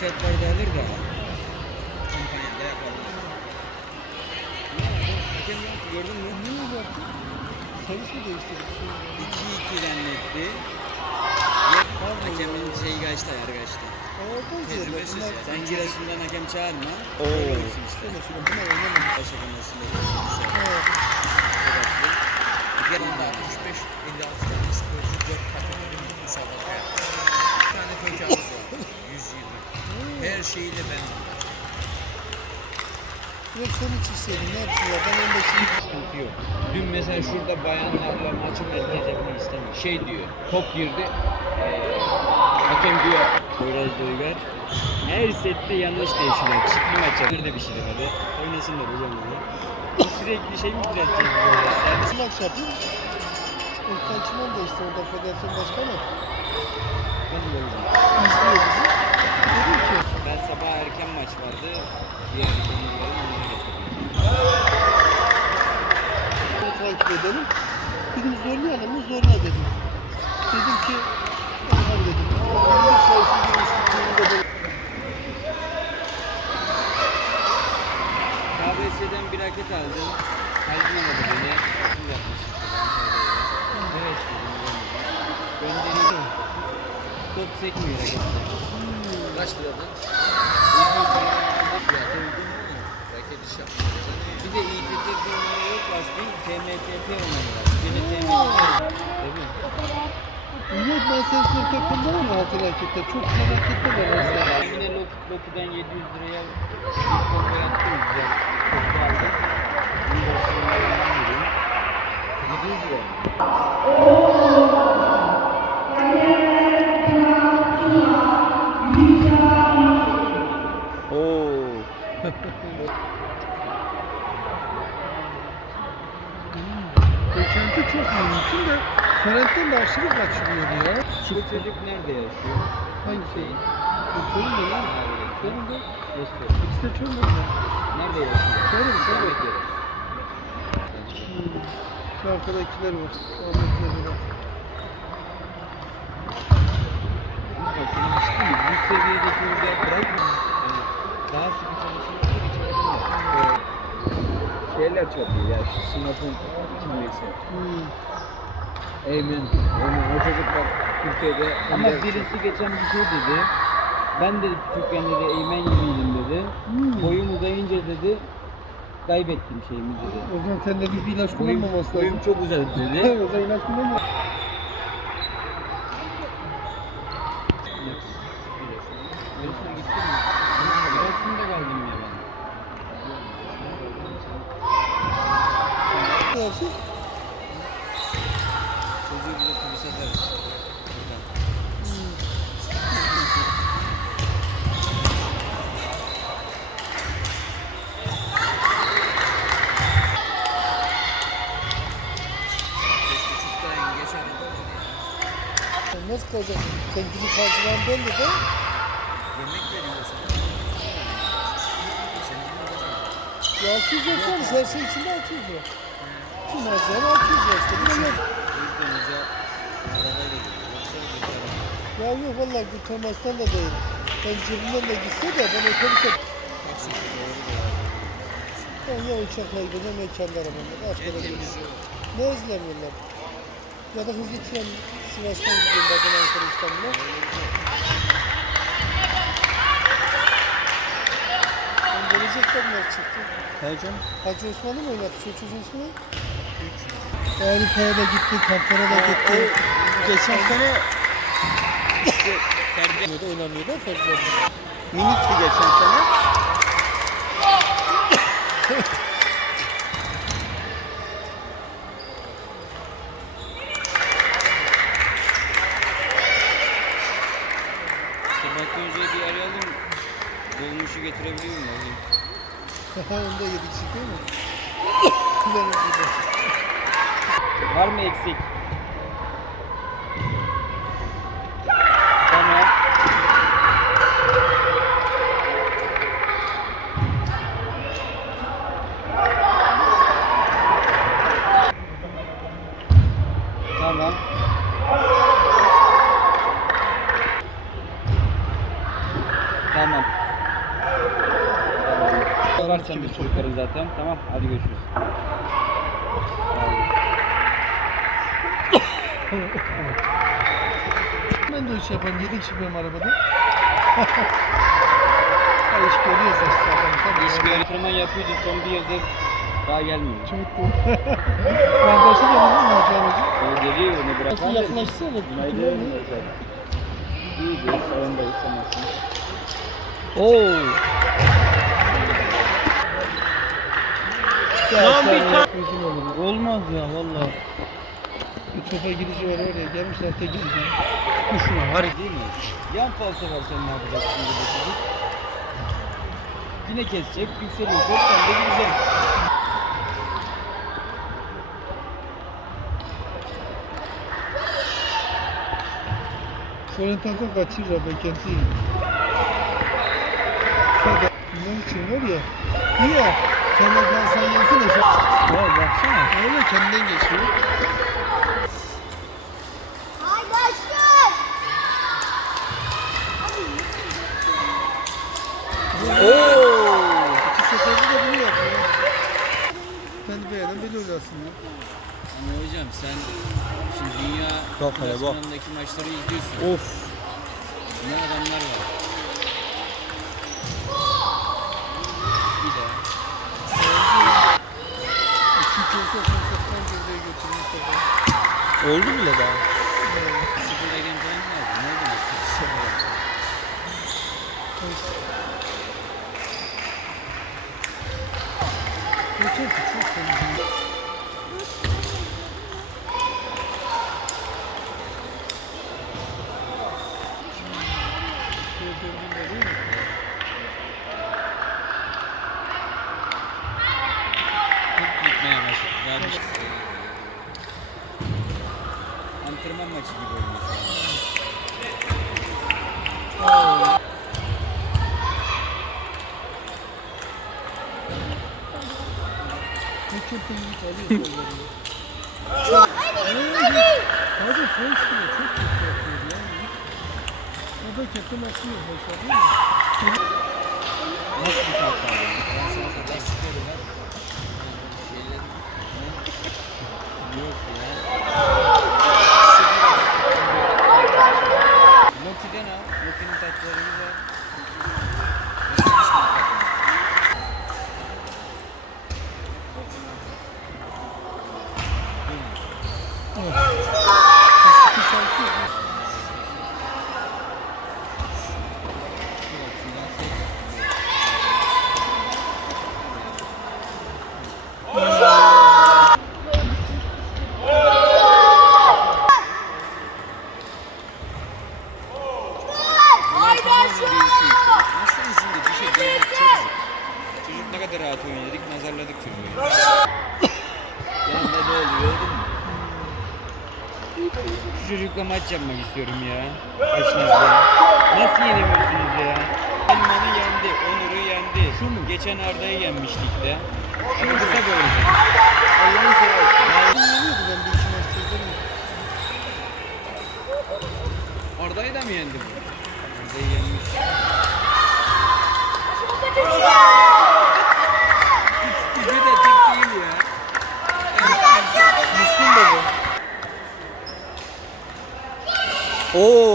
Setler de alır da. Kampanyada yapalım. Hakem gördün mü? Ne yaptı? Servis mi değiştirdi? 2-2 denletti. Hakemin şeyi kaçtı ayarı kaçtı. Tecrübesiz ya. Sen Giresun'dan hakem çağırma. Oo. Görürsün işte. Bunlar oynamamış. Başak anasını. Evet. Yanında 65 56 tane sporcu 4 takımın müsabaka yaptı. Bir tane. 120. Her şeyiyle ben Direkt sen hiç isteydin. Ne ya? Ben 15'ini Sıkıntı yok. Dün mesela şurada bayanlarla maçı merkezlerini istemiyor. Şey diyor, top girdi. eee, hakem diyor, Poyraz Duygar. Her sette yanlış değişiyor. Çiftli maç yapıyor. Nerede bir şey demedi. Oynasınlar hocam bunu. Sürekli şey mi düzelteceğiz biz orada? Servis maç yapayım. İlkan Çınar da işte orada federasyon başkanı. mi olacak? İzliyor bizi. Dedim ki Ben sabah erken maç vardı. Diğer konuları onlara getirdim. takip edelim. Dedim zorlayalım mı? Zorla dedim. Dedim ki tamam dedim. Bir sayısı bir üstünlüğünde de KBS'den bir raket aldım. Kalbimle beni. Kim yapmış işte Ankara'da. Evet dedim. Göndereyim. Top sekmiyor rakette. Kaç lirada? Raket iş yaptı. Bir de İTT firmaları yok lastiği. TMTF olmalı lastiği. Tabii. Yok ben sen spor takımda var hazır hareketler? Çok güzel hareketler var mesela. Yine Lok, Loki'den 700 liraya kombo yaptım güzel. Çok aldım. Bunu da şunlardan vereyim. 700 lira. Geçenti çok mümkün de Ferent'ten de aşırı kaçırıyordu ya. Bu çocuk nerede yaşıyor? Hangi şey? Bu Çorum mu lan? Çorum'da. Yaşıyor. İkisi de Çorum mu? Nerede yaşıyor? Çorum, Çorum. Hmm. Şu arkadakiler var. Ahmetler var. Bu seviyedeki bırakma. Yani daha sıkı içeride Şeyler çok iyi ya, şu Sinop'un kimlesi. Hmm. Eymen, Eymen, o çocuklar Türkiye'de... Ama ender- birisi geçen bir şey dedi. Ben de küçükken dedi eğmen gibiydim dedi. Hmm. Boyum uzayınca dedi kaybettim şeyimi dedi. O zaman sen de bir ilaç Boyum, kullanmaması boyum lazım. çok uzadı dedi. o zaman ilaç kullanma. Yarışına gittin mi? Arasında kaldım ya ben. Ne yapsın? Çocuğu bize polis atarız. Buradan. Buçukta geçer. Sen Nasıl kalacak? Sen gidip harcılan belli de. Yemek veriyor sana. Ya 600 lira. Her şey içinde 600 lira. Tüm harcayan 600 lira işte. Bir de yok. O yüzden hoca arabayla geliyor. Yoksa hoca Ya yok vallahi bu temastan da değil. Ben cebimden de gitse de ben otobüse ben ya uçakla gideceğim ya kendi arabamla. Arkada. Ne özlemiyorlar? Ya da hızlı tren Sivas'tan gidiyorum bazen Ankara İstanbul'a. Ben gelecekler bunlar çıktı. Hacı Osman'ı mı oynattı? Çocuğun ismi ne? Avrupa'ya da gitti, kamplara da gitti. Geçen sene Oynamıyordu, oynamıyordu. Ferdi'yle. minikti geçen sene. Sabah önce bir arayalım. Dolmuşu getirebiliyor mu? Alayım. Onda yedik? Benim gibi. Var mı eksik? Tamam. Tamam. Tamam. Tamam. Sen de çocukların zaten. Tamam hadi görüşürüz. Ben de iş yapan yedek çıkıyorum arabada. ha iş görüyor saçlardan. İş antrenman yapıyordu son bir yıldır daha gelmiyor. Da. Kardeşi de var mı Hacı? O geliyor onu bırak. Nasıl yaklaşsa tutulur mu? İyi değil, salondayız sanırsın. Oo. Lan bir tane. Olmaz ya valla. Bir topa gidici var oraya gelmişler tek gidici. Kuşuna hareket. Değil mi? Yan falso var sen ne yapacaksın burada çocuk? Yine kesecek, yükseliyor çok sen de gideceksin. Florentan'da kaçırır ben kendiyim. Şöyle bunun için var ya. Niye? Sen de ben sen yensene şu. Ya baksana. Öyle kendinden geçiyor. Oo! İki seferde de bunu yapıyor. Ben beğenen beni oynasın ya. Ama hocam sen şimdi dünya Bak hele, bak. klasmanındaki maçları izliyorsun. Of. Ne adamlar var. Bir de İki olsa fırsattan gözeye götürmüş topa. Oldu bile daha. sıfır egen falan ne oldu? Ne? Sıfır. Geçer ki çok sevdim. Gitmeye başladı. Şey. Antrenman maçı gibi oynuyor. Ne çok. Hadi French bile çok kötü yapıyor ya. O da kötü değil mi? Nasıl bir kart var? Ben sana kadar çıkarıyorlar. Yok ya. Loki'den al. Loki'nin tatları güzel. Nasıl ismi takımı? Eski sayısı yok. Yok, şuradan seç. Haydi aşkım. Nasıl izinde bir şey görmek çok zor. Çocuk ne kadar rahat dedik, nazarladık çocuğu. Yanında ne oluyor gördün mü? Şu çocukla maç yapmak istiyorum ya. Başınızda. Nasıl yenemiyorsunuz ya? Elman'ı yendi, Onur'u yendi. Şu mu? Geçen Arda'yı yenmiştik de. Ama kısa böyle. Allah'ını seversen. Arda'yı da mı yendi bu? Arda'yı yenmiş. O